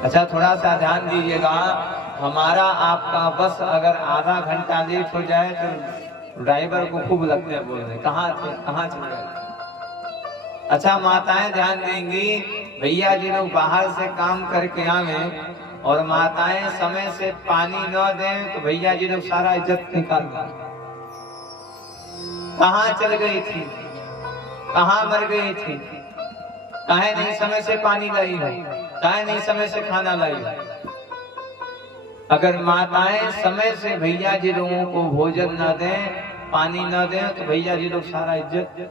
अच्छा थोड़ा सा ध्यान दीजिएगा, हमारा आपका बस अगर आधा घंटा लेट हो जाए तो ड्राइवर को खूब लगते हैं बोलने, कहाँ थे कहाँ चल गए। अच्छा माताएं ध्यान देंगी, भैया जी लोग बाहर से काम करके आवे और माताएं समय से पानी न दें तो भैया जी लोग सारा इज्जत निकाल दें। कहाँ चल गई थी, कहाँ मर गई थी, काहे नहीं समय से पानी लाई है, काहे नहीं समय से खाना लाई है। अगर माताएं समय से भैया जी लोगों को भोजन न दें, पानी न दें तो भैया जी लोग सारा इज्जत।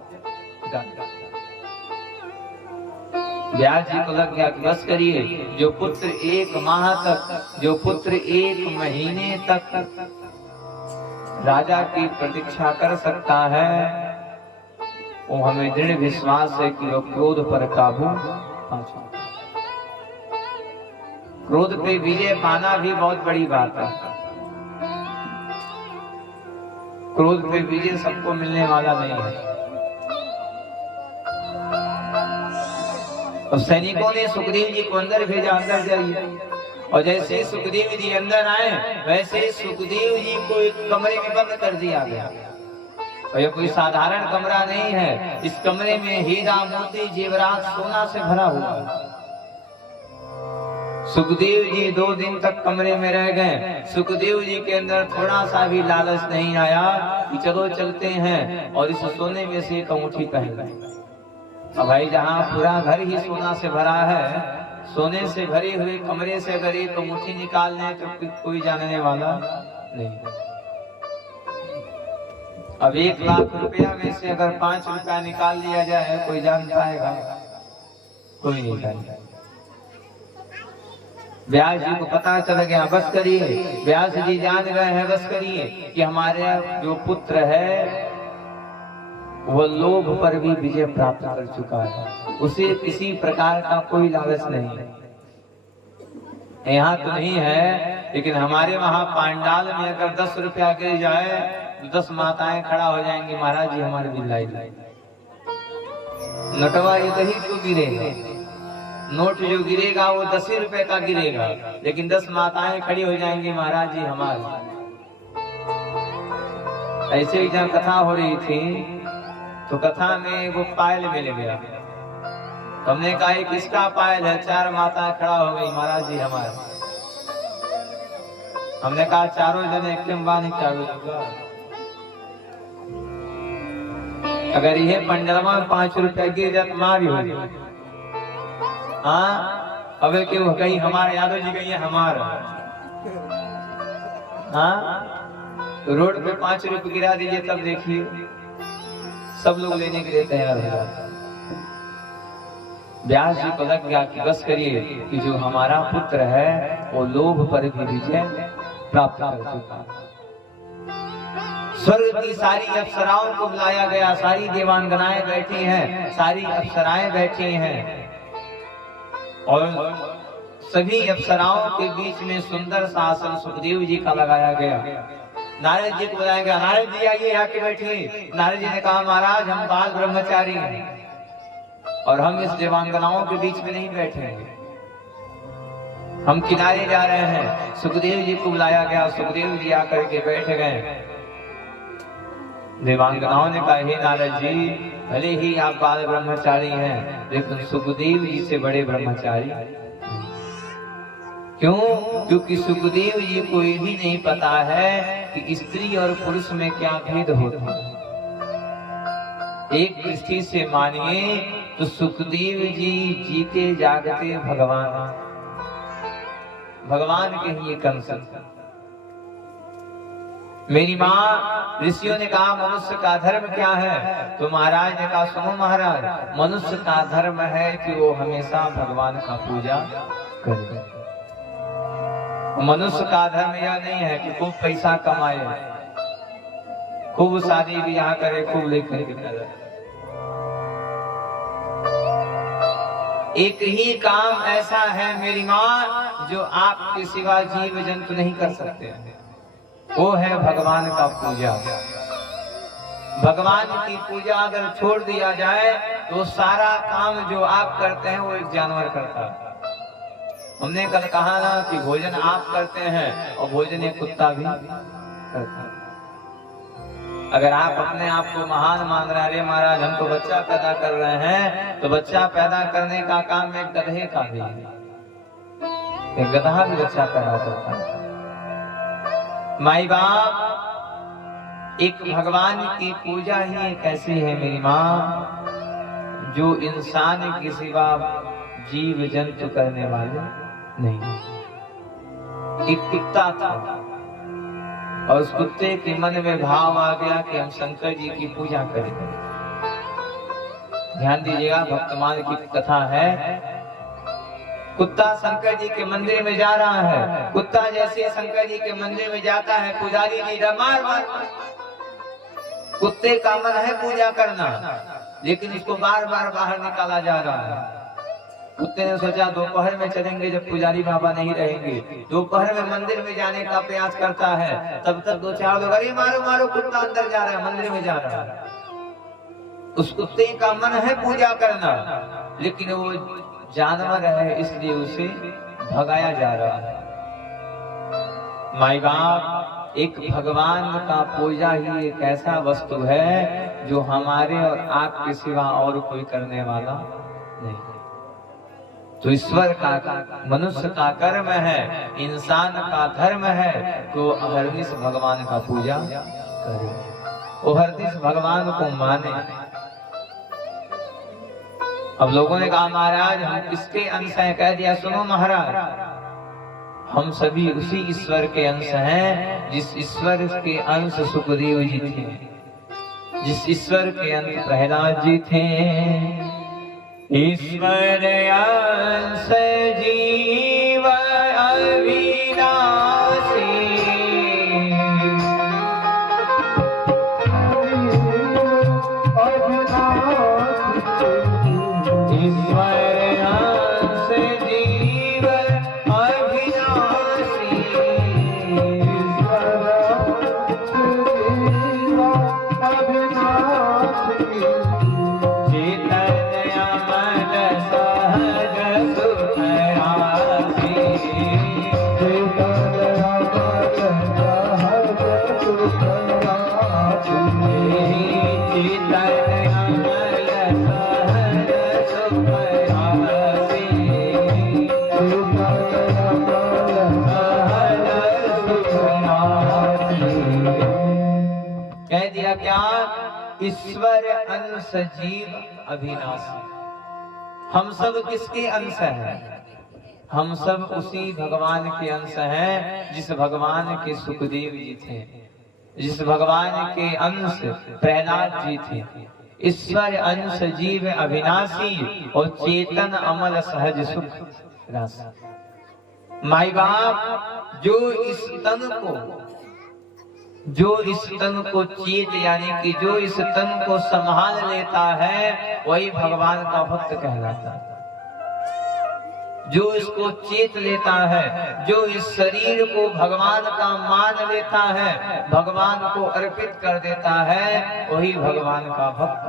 व्यास जी को लग गया कि बस करिए, जो पुत्र 1 माह तक, जो पुत्र 1 महीने तक राजा की प्रतीक्षा कर सकता है, वो हमें दृढ़ विश्वास है कि वो क्रोध पर काबू पा सकता है। क्रोध पे विजय पाना भी बहुत बड़ी बात है। क्रोध पे विजय सबको मिलने वाला नहीं है। और सैनिकों ने सुखदेव जी को अंदर भेजा, अंदर जाइए। और जैसे ही सुखदेव जी अंदर आए वैसे ही सुखदेव जी को एक कमरे में बंद कर दिया गया। और ये कोई साधारण कमरा नहीं है, इस कमरे में हीरा मोती जेवरात सोना से भरा हुआ है। सुखदेव जी 2 दिन तक कमरे में रह गए। सुखदेव जी के अंदर थोड़ा सा भी लालच नहीं आया कि चलो चलते हैं और इस सोने में से एक अंगूठी पहन लें। अब भाई जहाँ पूरा घर ही सोना से भरा है, सोने से भरे हुए कमरे से अगर एक अंगूठी निकालने तो कोई जानने वाला नहीं। अब 1 लाख रुपया में से अगर 5 रुपया निकाल लिया जाए कोई जान पाएगा? कोई नहीं जानेगा। व्यास जी को पता चल गया, बस करिए। व्यास जी जान गए हैं, बस करिए कि हमारे जो पुत्र है वो लोभ पर भी विजय प्राप्त कर चुका है, उसे किसी प्रकार का कोई लालच नहीं है। यहाँ तो नहीं है, लेकिन हमारे वहां पांडाल में अगर 10 रुपया गिर जाए तो 10 माताएं खड़ा हो जाएंगी, महाराज जी हमारे भी लाई। नटवा एक ही तो गिरेगा, नोट जो गिरेगा वो 10 रुपए का गिरेगा, लेकिन 10 माताएं खड़ी हो जाएंगी, महाराज जी हमारे। ऐसे ही जब कथा हो रही थी तो कथा में वो पायल मिल गया। हमने कहा किसका पायल है? 4 माता खड़ा हो गई, महाराज जी हमारे। हमने कहा चारों जने एकदम बानी चालू। अगर ये पंडरमा में 5 रुपया गिर जाए तो मार भी हो जाए। हाँ अबे क्यों कहीं हमारे यादव जी कहीं हमारा, हाँ तो रोड पे 5 रुपये गिरा दीजिए, तब देखिए सब लोग लेने के लिए तैयार हो जाते। व्यास जी को लग गया कि बस करिए कि जो हमारा पुत्र है वो लोभ पर भी विजय प्राप्त कर चुका। स्वर्ग की सारी अप्सराओं को बुलाया गया, सारी देवांगनाएं बैठी हैं, सारी अप्सराएं बैठी हैं और सभी अप्सराओं के बीच में सुंदर सा आसन सुखदेव जी का लगाया गया। नारद जी को बुलाया गया, नारद जी आइए आके बैठिए। नारद जी ने कहा महाराज हम बाल ब्रह्मचारी हैं और हम इस देवांगनाओं के बीच में नहीं बैठेंगे, हम किनारे जा रहे हैं। सुखदेव जी को बुलाया गया, सुखदेव जी आकर के बैठ गए। देवांगनाओं ने कहा हे नारद जी भले ही आप बाल ब्रह्मचारी हैं लेकिन सुखदेव जी से बड़े ब्रह्मचारी। क्यों? क्योंकि सुखदेव जी को ये भी नहीं पता है कि स्त्री और पुरुष में क्या भेद होता है। एक दृष्टि से मानिए तो सुखदेव जी जीते जागते भगवान के ही कंस। मेरी माँ ऋषियों ने कहा मनुष्य का धर्म क्या है? तो महाराज ने कहा सुनो महाराज, मनुष्य का धर्म है कि वो हमेशा भगवान का पूजा करे। मनुष्य का धर्म यह नहीं है कि खूब पैसा कमाए, खूब शादी ब्याह करे, खूब लेकर के करे। एक ही काम ऐसा है मेरी माँ जो आपके सिवा जीव जंतु नहीं कर सकते, वो है भगवान का पूजा। भगवान की पूजा अगर छोड़ दिया जाए तो सारा काम जो आप करते हैं वो एक जानवर करता है। हमने कल कहा ना कि भोजन आप करते हैं और भोजन एक कुत्ता भी करता है। अगर आप अपने आप को महान मान रहे हैं, महाराज हम तो बच्चा पैदा कर रहे हैं, तो बच्चा पैदा करने का काम एक गधे का भी है। एक गधा भी बच्चा पैदा करता है। माई बाप एक भगवान की पूजा ही एक ऐसी है मेरी माँ, जो इंसान के सिवा जीव जंतु करने वाले नहीं। एक कुत्ता था और उस कुत्ते के मन में भाव आ गया कि हम शंकर जी की पूजा करेंगे। ध्यान दीजिएगा, भक्तमान की कथा है। कुत्ता शंकर जी के मंदिर में जा रहा है। कुत्ता जैसे शंकर जी के मंदिर में जाता है, पुजारी जी मार मार। कुत्ते का मन है पूजा करना, लेकिन इसको बार बार बाहर निकाला जा रहा है। कुत्ते ने सोचा दोपहर में चलेंगे, जब पुजारी बाबा नहीं रहेंगे। दोपहर में मंदिर में जाने का प्रयास करता है, तब तक दो चार लोग अरे मारो मारो, कुत्ता अंदर जा रहा है, मंदिर में जा रहा है। उस कुत्ते का मन है पूजा करना, लेकिन वो जानवर है, इसलिए उसे भगाया जा रहा है। माई बाप, एक भगवान का पूजा ही एक ऐसा वस्तु है जो हमारे और आपके सिवा और कोई करने वाला नहीं। तो ईश्वर का, मनुष्य का कर्म है, इंसान का धर्म है तो हरनिश भगवान का पूजा करे, वो हरनिश भगवान को माने। अब लोगों ने कहा महाराज हम किसके अंश हैं? कह दिया सुनो महाराज, हम सभी उसी ईश्वर के अंश हैं जिस ईश्वर के अंश सुखदेव जी थे, जिस ईश्वर के अंश प्रहलाद जी थे। ईश्वर अंश जीव अविनाशी, ईश्वर अंश जीव अविनाशी, ईश्वर अंश जीव अविनाशी। हम सब किसके अंश हैं? हम सब उसी भगवान के अंश हैं जिस भगवान के सुखदेव जी थे, जिस भगवान के अंश प्रहलाद जी थे। ईश्वर अंश जीव अविनाशी और चेतन अमल सहज सुख राशि। माई बाप, जो इस तन को चेत यानी कि जो इस तन को संभाल लेता है वही भगवान का भक्त कहलाता है। जो इसको चेत लेता है, जो इस शरीर को भगवान का मान लेता है, भगवान को अर्पित कर देता है, वही भगवान का भक्त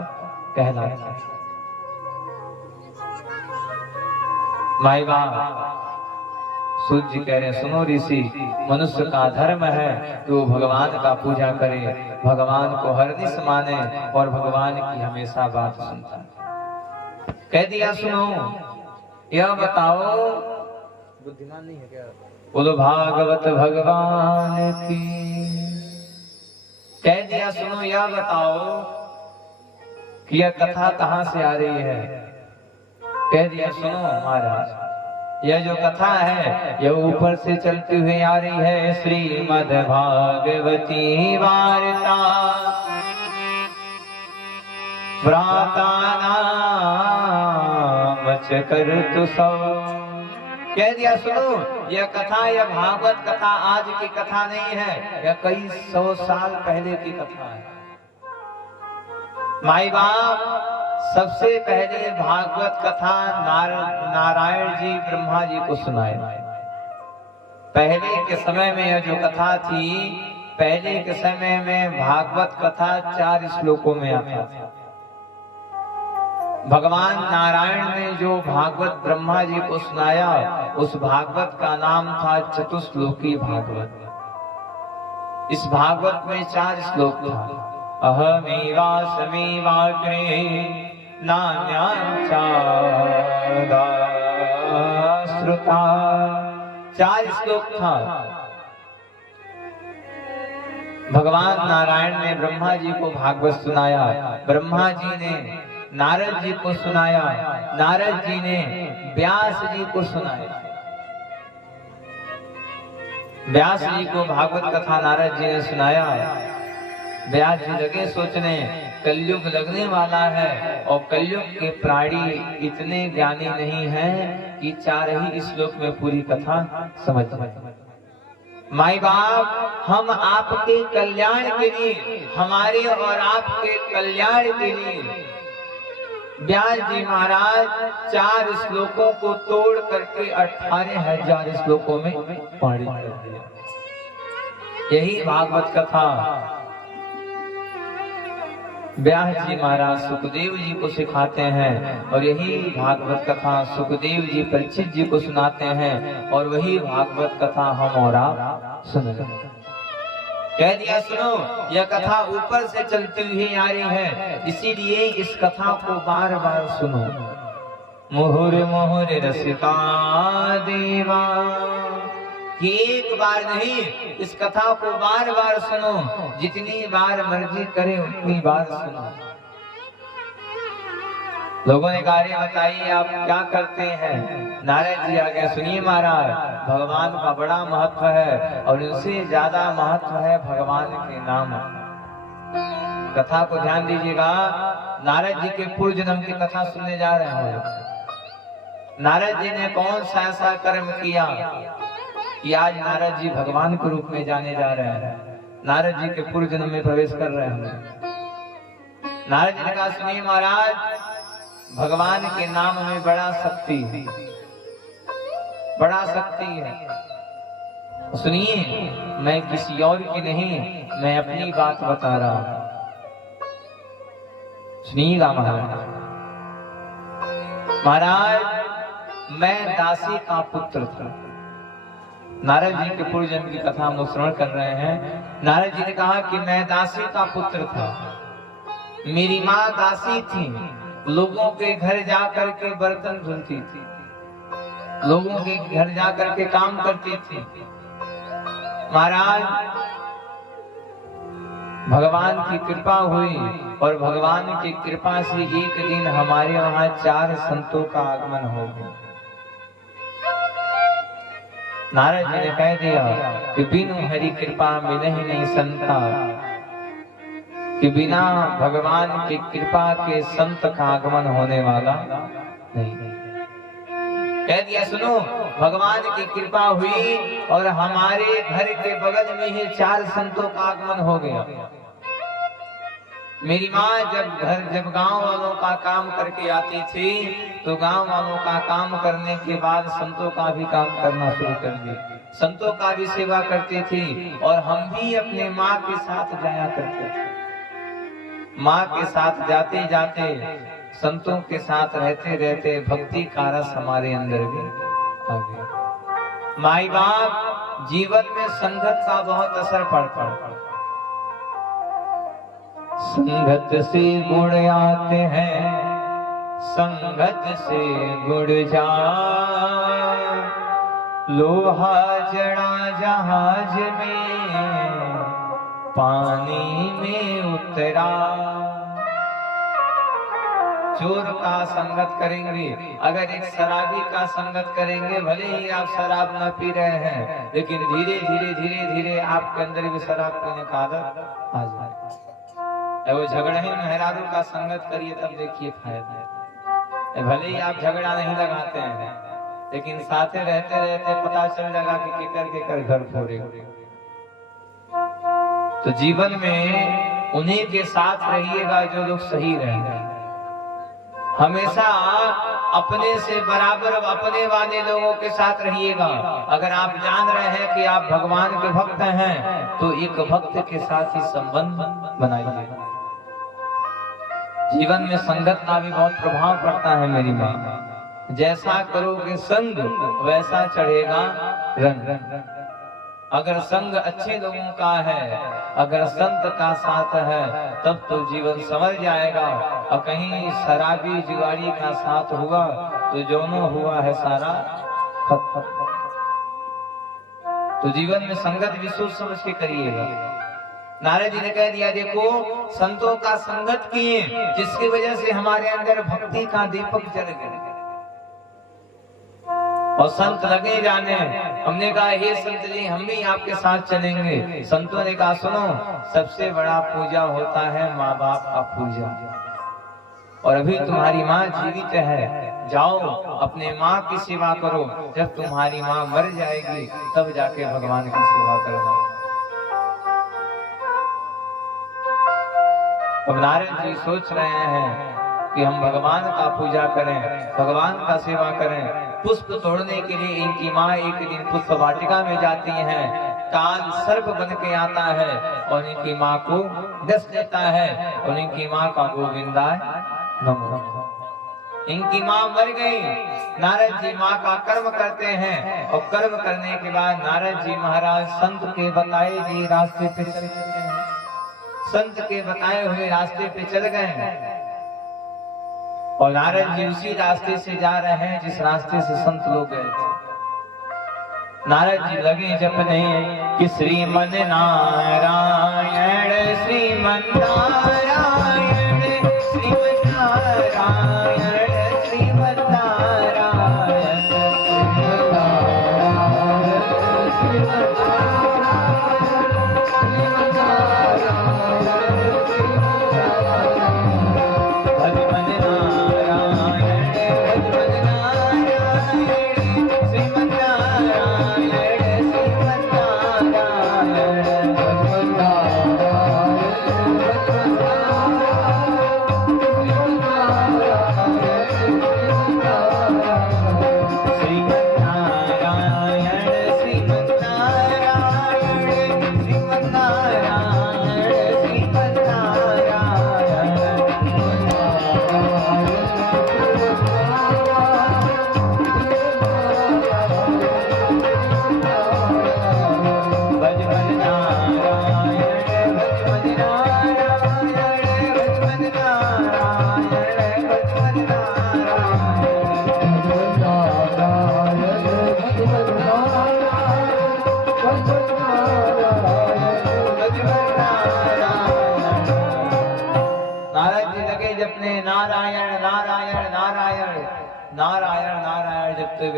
कहलाता है। माई बाप, सूर्य जी कह रहे हैं सुनो ऋषि, मनुष्य का धर्म है तो भगवान का पूजा करे, भगवान को हरनिश माने और भगवान की हमेशा बात सुनता है। कह दिया सुनो, यह बताओ, बुद्धिमान नहीं है क्या? बोलो भागवत भगवान की। कह दिया सुनो, यह बताओ कि यह कथा कहाँ से आ रही है? कह दिया सुनो महाराज, यह जो कथा है यह ऊपर से चलती हुई आ रही है। श्रीमद् भागवती वार्ता व्राता नाम चकर्तु सौ। कह दिया सुनो, यह कथा, यह भागवत कथा आज की कथा नहीं है, यह कई 100 साल पहले की कथा है। माई बाप, सबसे पहले भागवत कथा नारायण जी ब्रह्मा जी को सुनाए। पहले के समय में यह जो कथा थी, पहले के समय में भागवत कथा 4 श्लोकों में आता था। भगवान नारायण ने जो भागवत ब्रह्मा जी को सुनाया, उस भागवत का नाम था चतुश्लोकी भागवत। इस भागवत में 4 श्लोक था। अहमेवा समेवाग्रे नान्याश्रुता। 4 श्लोक था। भगवान नारायण ने ब्रह्मा जी को भागवत सुनाया, ब्रह्मा जी ने नारद जी को सुनाया, नारद जी ने व्यास जी को सुनाया। व्यास जी को भागवत कथा नारद जी ने सुनाया। व्यास जी लगे सोचने, कलयुग लगने वाला है और कलयुग के प्राणी इतने ज्ञानी नहीं हैं कि 4 ही श्लोक में पूरी कथा समझ पाए। माई बाप, हम आपके कल्याण के लिए, हमारे और आपके कल्याण के लिए व्यास जी महाराज 4 श्लोकों को तोड़ करके 18,000 श्लोकों में पारित कर दिया। यही भागवत कथा व्यास जी महाराज सुखदेव जी को सिखाते हैं और यही भागवत कथा सुखदेव जी परीक्षित जी को सुनाते हैं और वही भागवत कथा हम और आप सुन रहे हैं। कह दिया सुनो, यह कथा ऊपर से चलती हुई आ रही है, इसीलिए इस कथा को बार बार सुनो। मुहुर मुहुर रसिका देवा, कि एक बार नहीं, इस कथा को बार बार सुनो, जितनी बार मर्जी करे उतनी बार सुनो। लोगों ने कहा, बताइए आप क्या करते हैं? नारद जी आ गए, सुनिए महाराज, भगवान का बड़ा महत्व है और उनसे ज्यादा महत्व है भगवान के नाम। कथा को ध्यान दीजिएगा। नारद जी के पूर्व जन्म की कथा सुनने जा रहे हैं। नारद जी ने कौन सा ऐसा कर्म किया कि आज नारद जी भगवान के रूप में जाने जा रहे हैं, नारद जी के पूर्व जन्म में प्रवेश कर रहे हैं। नारद जी ने कहा, सुनिए महाराज, भगवान के नाम में बड़ा शक्ति है, बड़ा शक्ति है। सुनिए, मैं किसी और की नहीं, मैं अपनी बात बता रहा हूं। सुनिएगा महाराज। महाराज, मैं दासी का पुत्र था। नारद जी के पूर्व जन्म की कथा हम लोग श्रवण कर रहे हैं। नारद जी ने कहा कि मैं दासी का पुत्र था, मेरी माँ दासी थी, लोगों के घर जा करके बर्तन धुलती थी, लोगों के घर जा करके काम करती थी। महाराज, भगवान की कृपा हुई और भगवान की कृपा से एक दिन हमारे वहां 4 संतों का आगमन हो गया। नारद जी ने कह दिया कि बिनु हरि कृपा मिलहि नहीं संता, कि बिना भगवान की कृपा के संत का आगमन होने वाला नहीं। कह दिया सुनो, भगवान की कृपा हुई और हमारे घर के बगल में ही 4 संतों का आगमन हो गया। मेरी माँ जब गांव वालों का काम करके आती थी तो गांव वालों का काम करने के बाद संतों का भी काम करना शुरू कर दिया, संतों का भी सेवा करती थी और हम भी अपने माँ के साथ जाया करते थे। माँ के साथ जाते जाते, संतों के साथ रहते रहते भक्ति का रस हमारे अंदर भी आ गया। माई बाप, जीवन में संगत का बहुत असर पड़ता है। संगत से गुण आते हैं, संगत से गुण जाए, लोहा जड़ा जहाज में पानी में उतरा। चोर का संगत करेंगे, अगर एक शराबी का संगत करेंगे, भले ही आप शराब न पी रहे हैं, लेकिन धीरे धीरे धीरे धीरे आपके अंदर भी शराब पीने का आदत आ जाए। वो झगड़े ही मेहरारू का संगत करिए, तब देखिए फायदा। भले ही आप झगड़ा नहीं लगाते हैं, लेकिन साथे रहते रहते पता चल जाएगा कि केकर घर फोड़े। तो जीवन में उन्हीं के साथ रहिएगा जो लोग सही रहेंगे। हमेशा अपने से बराबर अपने वाले लोगों के साथ रहिएगा। अगर आप जान रहे हैं कि आप भगवान के भक्त हैं, तो एक भक्त के साथ ही संबंध बनाइए। जीवन में संगत का भी बहुत प्रभाव पड़ता है मेरी माँ। जैसा करोगे संग वैसा चढ़ेगा रंग। अगर संग अच्छे लोगों का है, अगर संत का साथ है, तब तो जीवन संवर जाएगा। और कहीं शराबी जुआरी का साथ हुआ तो जोनो हुआ है सारा खत्म। तो जीवन में संगत भी सोच समझ के करिएगा। नारद जी ने कह दिया, देखो संतों का संगत किए, जिसकी वजह से हमारे अंदर भक्ति का दीपक जल गया और संत लगे जाने। हमने कहा, हे संत जी हम भी आपके साथ चलेंगे। संतों ने कहा, सुनो, सबसे बड़ा पूजा होता है माँ बाप का पूजा, और अभी तुम्हारी माँ जीवित है, जाओ अपने माँ की सेवा करो। जब तुम्हारी माँ मर जाएगी तब जाके भगवान की सेवा करना। अब नारायण जी सोच रहे हैं कि हम भगवान का पूजा करें, भगवान का सेवा करें। पुष्प तोड़ने के लिए इनकी माँ एक दिन पुष्प वाटिका में जाती हैं। काल सर्प बन के आता है और इनकी माँ को डस देता है और इनकी माँ का गोविंदाय नमो। इनकी माँ मर गई। नारद जी माँ का कर्म करते हैं और कर्म करने के बाद नारद जी महाराज संत के बताए गए रास्ते पे चले गए। संत के बताए हुए रास्ते पे चल गए और नारद जी उसी रास्ते से जा रहे हैं जिस रास्ते से संत लोग गए थे। नारद जी लगे जपने कि श्रीमन नारायण श्रीमन नारायण श्रीमन नारायण श्रीमन नारायण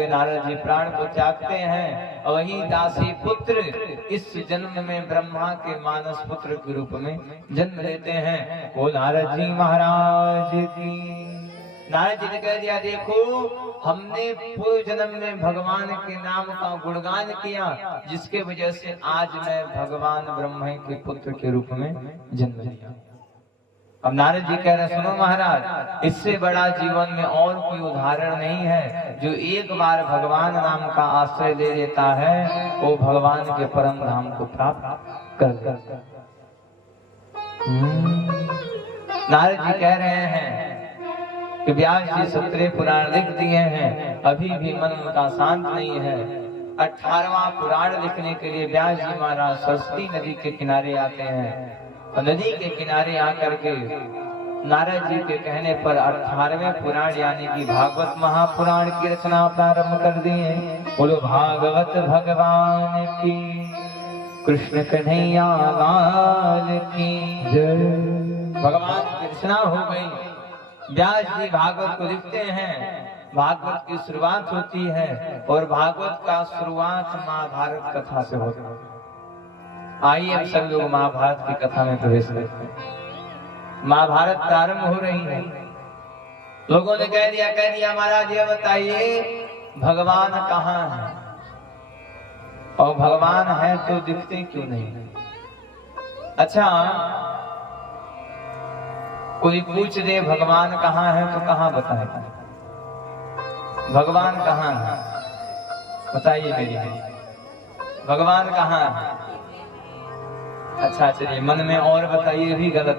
नारद जी प्राण को त्यागते हैं और वही दासी पुत्र इस जन्म में ब्रह्मा के मानस पुत्र के रूप में जन्म लेते हैं। वो नारद जी महाराज की। नारद जी ने कह दिया, देखो हमने पूर्व जन्म में भगवान के नाम का गुणगान किया, जिसके वजह से आज मैं भगवान ब्रह्मा के पुत्र के रूप में जन्म लिया। अब नारद जी कह रहे, सुनो महाराज, इससे बड़ा जीवन में और कोई उदाहरण नहीं है। जो एक बार भगवान नाम का आश्रय ले लेता है वो भगवान के परम धाम को प्राप्त कर। नारद जी कह रहे हैं कि व्यास जी 17 पुराण लिख दिए हैं, अभी भी मन उनका शांत नहीं है। 18वां पुराण लिखने के लिए व्यास जी महाराज सरस्वती नदी के किनारे आते हैं और नदी के किनारे आकर के नारद जी के कहने पर 18वें पुराण यानी कि भागवत महापुराण की रचना प्रारंभ कर दिए। बोलो भागवत भगवान की, कृष्ण कन्हैया लाल की जय। भगवान की रचना हो गई। व्यास जी भागवत को लिखते हैं। भागवत की शुरुआत होती है और भागवत का शुरुआत महाभारत कथा से होता है। आइए अब सब लोग महाभारत की कथा में प्रवेश करते हैं। महाभारत प्रारंभ हो रही है। लोगों ने कह दिया महाराज ये बताइए भगवान कहाँ है, और भगवान है तो दिखते क्यों नहीं। अच्छा कोई पूछ दे भगवान कहाँ है तो कहाँ बताएगा, भगवान कहाँ है बताइए मेरी भगवान कहाँ है। अच्छा चलिए मन में और बताइए भी गलत।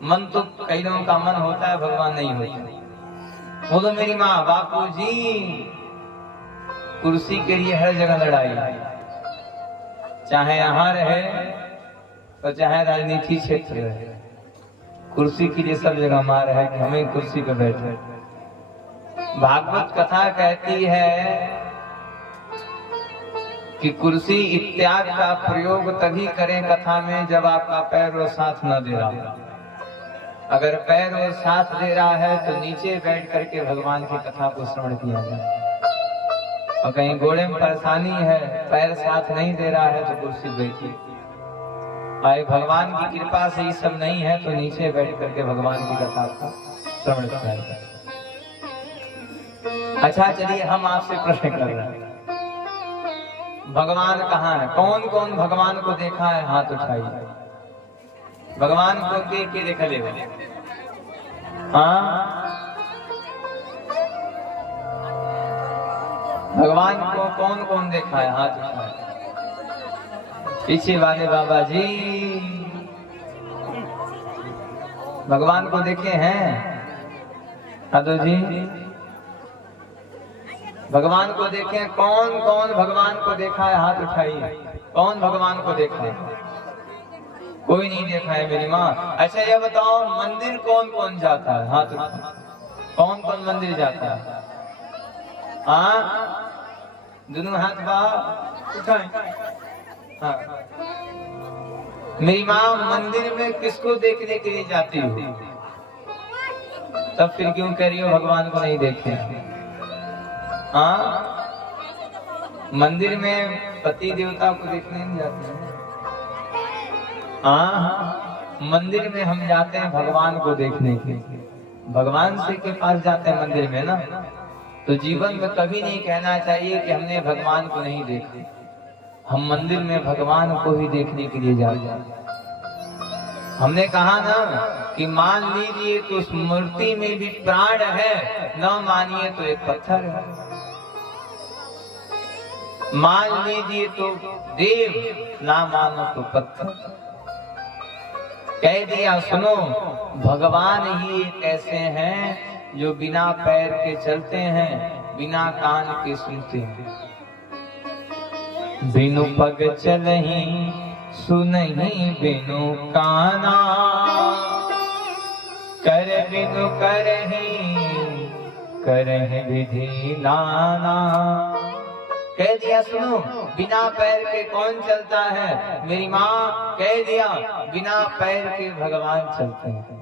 मन तो कई लोगों का मन होता है, भगवान नहीं होता। बोलो मेरी माँ, बापू जी कुर्सी के लिए हर जगह लड़ाई, चाहे यहाँ रहे और चाहे राजनीति क्षेत्र रहे, कुर्सी के लिए सब जगह मार है कि हमें कुर्सी पर बैठे। भागवत कथा कहती है कि कुर्सी इत्यादि का प्रयोग तभी करें कथा में जब आपका पैर और साथ न दे रहा। अगर पैर और साथ दे रहा है तो नीचे बैठ करके भगवान की कथा को श्रवण किया जाए, और कहीं घोड़े में परेशानी है, पैर साथ नहीं दे रहा है तो कुर्सी बैठी। भाई भगवान की कृपा से ये सब नहीं है तो नीचे बैठ करके भगवान की कथा का श्रवण किया जाए। अच्छा चलिए, हम आपसे प्रश्न कर रहे हैं, भगवान कहाँ है? कौन कौन भगवान को देखा है? हाथ उठाइए। भगवान को के देखा ले? हाँ, भगवान को कौन कौन देखा है? हाथ उठाए। पीछे वाले बाबा जी भगवान को देखे हैं? हाथो जी भगवान को देखे? कौन कौन भगवान को देखा है? हाथ उठाइए। कौन भगवान को देखा है? कोई नहीं देखा है मेरी माँ। अच्छा ये बताओ, मंदिर कौन कौन जाता है? हाथ उठाओ। कौन कौन मंदिर जाता है? हाँ, दोनों हाथ बाहर उठाए। हाँ, मेरी माँ मंदिर में किसको देखने के लिए जाती हो? तब फिर क्यों कह रही हो भगवान को नहीं देखे? हाँ, मंदिर में पति देवता को देखने नहीं जाते हैं। हाँ, मंदिर में हम जाते हैं भगवान को देखने के, भगवान से के पास जाते हैं मंदिर में ना। तो जीवन में कभी नहीं कहना चाहिए कि हमने भगवान को नहीं देखा। हम मंदिर में भगवान को ही देखने के लिए जाते हैं। हमने कहा ना कि मान लीजिए तो उस मूर्ति में भी प्राण है, न मानिए तो एक पत्थर है। मान लीजिए तो देव, ना मानो तो पत्थर। कह दिया सुनो, भगवान ही एक ऐसे हैं जो बिना पैर के चलते हैं, बिना कान के सुनते हैं। बिनु पग चलहीं सुनहीं बिनु काना, कर बिनु करहीं विधि नाना। कह दिया सुनो, बिना पैर के कौन चलता है? मेरी माँ कह दिया बिना पैर के भगवान चलते हैं।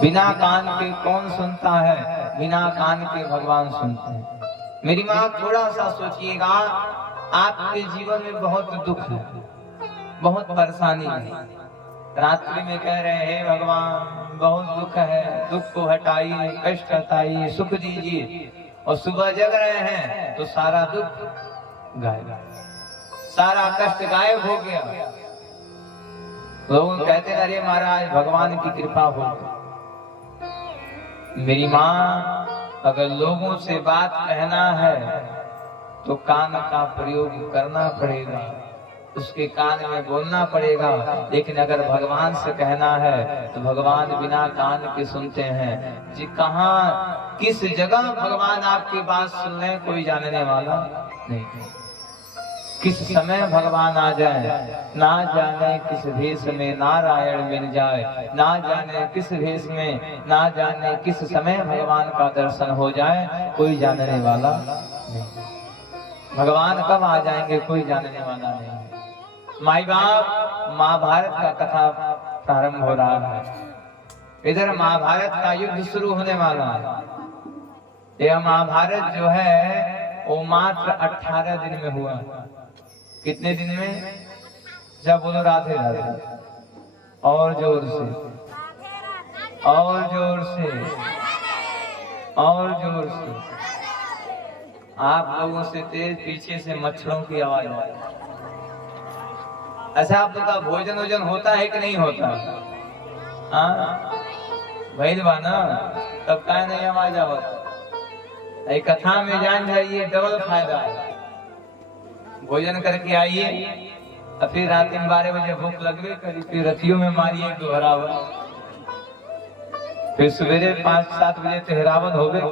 बिना कान के कौन सुनता है? बिना कान के भगवान सुनते हैं। मेरी माँ थोड़ा सा सोचिएगा, आपके जीवन में बहुत दुख है, बहुत परेशानी है। रात्रि में कह रहे हैं भगवान बहुत दुख है, दुख को हटाइए, कष्ट हटाइए, सुख दीजिए, और सुबह जग रहे हैं तो सारा दुख गायब, सारा कष्ट गायब हो गया। लोग कहते अरे महाराज भगवान की कृपा हो। मेरी माँ, अगर लोगों से बात कहना है तो कान का प्रयोग करना पड़ेगा, उसके कान में बोलना पड़ेगा। लेकिन अगर भगवान से कहना है तो भगवान बिना कान के सुनते हैं जी। कहाँ किस जगह भगवान आपकी बात सुन रहे कोई जानने वाला नहीं। किस समय भगवान आ जाए, ना जाने किस भेष में नारायण मिल जाए, ना जाने किस भेष में, ना जाने किस समय भगवान का दर्शन हो जाए, कोई जानने वाला नहीं। भगवान कब आ जाएंगे कोई जानने वाला नहीं। माई बाप, महाभारत का कथा प्रारंभ हो रहा है। इधर महाभारत का युद्ध शुरू होने वाला है। यह महाभारत जो है वो मात्र 18 दिन में हुआ। कितने दिन में? जब बोलो राधे राधे, और जोर से, और जोर से, और जोर से। आप लोगों से तेज पीछे से मच्छरों की आवाज आ रही है। अच्छा, आप लोग का भोजन वोजन होता है कि नहीं होता? हाँ भाई ना, तब क्या नहीं आवाज आवत। कथा में जान जाइए, डबल फायदा है। भोजन करके आइए, और फिर रात में 12 बजे भूख लगवे करी, फिर रतियों में मारिए दोहरावन, फिर सवेरे 5-7 बजे तहरावन हो गए।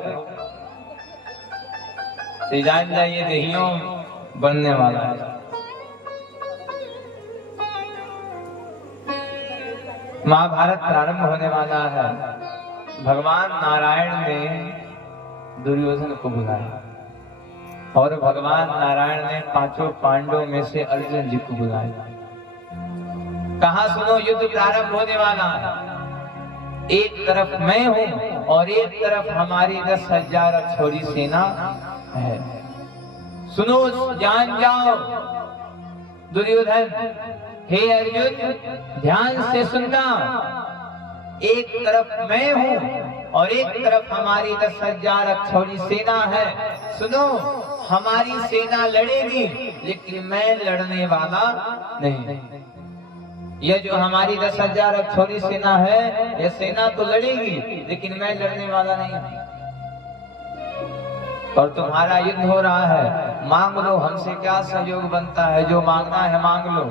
जान जाइए दहियों बनने वाला है। महाभारत प्रारंभ होने वाला है। भगवान नारायण ने दुर्योधन को बुलाया और भगवान नारायण ने 5 पांडवों में से अर्जुन जी को बुलाया। कहा सुनो युद्ध प्रारंभ होने वाला है, एक तरफ मैं हूं और एक तरफ हमारी 10,000 अक्षौरी सेना है। सुनो जान जाओ दुर्योधन, हे अर्जुन ध्यान से सुनना, एक तरफ मैं हूं और एक तरफ हमारी 10,000 अक्षौरी सेना है। सुनो हमारी सेना लड़ेगी लेकिन मैं लड़ने वाला नहीं। यह जो हमारी 10,000 अक्षौरी सेना है, यह सेना तो लड़ेगी लेकिन मैं लड़ने वाला नहीं। और तुम्हारा युद्ध हो रहा है, मांग लो, हमसे क्या सहयोग बनता है, जो मांगना है मांग लो।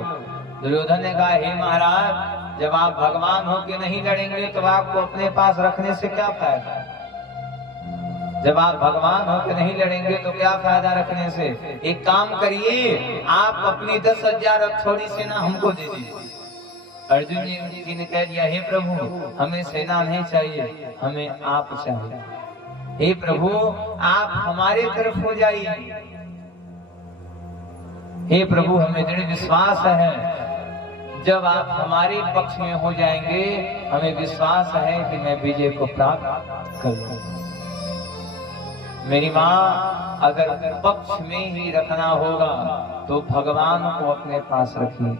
दुर्योधन ने कहा हे महाराज, जब आप भगवान हो के नहीं लड़ेंगे तो आपको अपने पास रखने से क्या फायदा। जब आप भगवान हो के नहीं लड़ेंगे तो क्या फायदा रखने से। एक काम करिए, आप अपनी 10,000 अक्षौरी सेना हमको दे दीजिए। अर्जुन जी ने कह दिया हे प्रभु हमें सेना नहीं चाहिए, हमें आप चाहिए। हे प्रभु आप हमारे तरफ हो जाइए। हे प्रभु हमें दृढ़ विश्वास है, जब आप हमारे पक्ष में हो जाएंगे हमें विश्वास है कि मैं विजय को प्राप्त कर लूंगा। मेरी माँ अगर पक्ष में ही रखना होगा तो भगवान को अपने पास रखिए,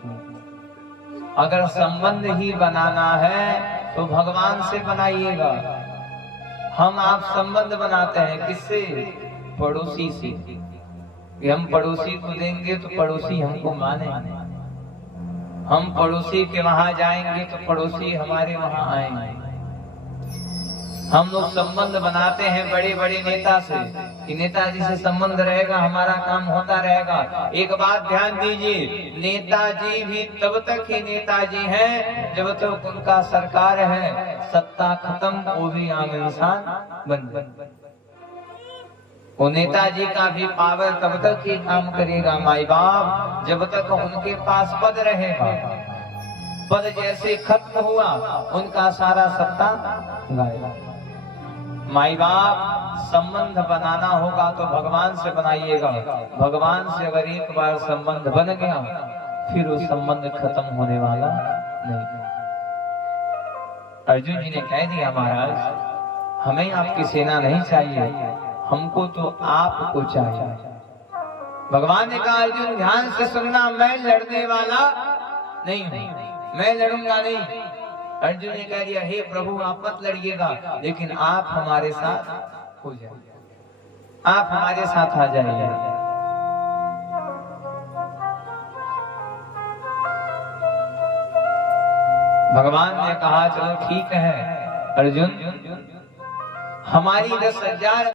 अगर संबंध ही बनाना है तो भगवान से बनाइएगा। हम आप संबंध बनाते हैं किससे? पड़ोसी से। कि हम पड़ोसी को देंगे तो पड़ोसी हमको माने, हम पड़ोसी के वहां जाएंगे तो पड़ोसी हमारे वहां आएंगे। हम लोग संबंध बनाते हैं बड़े बड़े नेता से कि नेताजी से संबंध रहेगा हमारा काम होता रहेगा। एक बात ध्यान दीजिए, नेताजी भी तब तक ही नेताजी हैं जब तक उनका सरकार है, सत्ता खत्म वो भी आम इंसान बन। वो नेताजी का भी पावर तब तक ही काम करेगा माई बाप जब तक उनके पास पद रहेगा। पद जैसे खत्म हुआ उनका सारा सत्ता गायब। माई बाप संबंध बनाना होगा तो भगवान से बनाइएगा। भगवान से अगर एक बार संबंध बन गया फिर वो संबंध खत्म होने वाला नहीं। अर्जुन जी ने कह दिया महाराज हमें आपकी सेना नहीं चाहिए, हमको तो आपको चाहिए। भगवान ने कहा अर्जुन ध्यान से सुनना, मैं लड़ने वाला नहीं हूं, मैं लड़ूंगा नहीं। अर्जुन ने कह दिया हे प्रभु आप मत लड़िएगा, लेकिन आप हमारे साथ हो जाइए, आप हमारे साथ आ जाइए। भगवान ने कहा चलो ठीक है अर्जुन, हमारी 10,000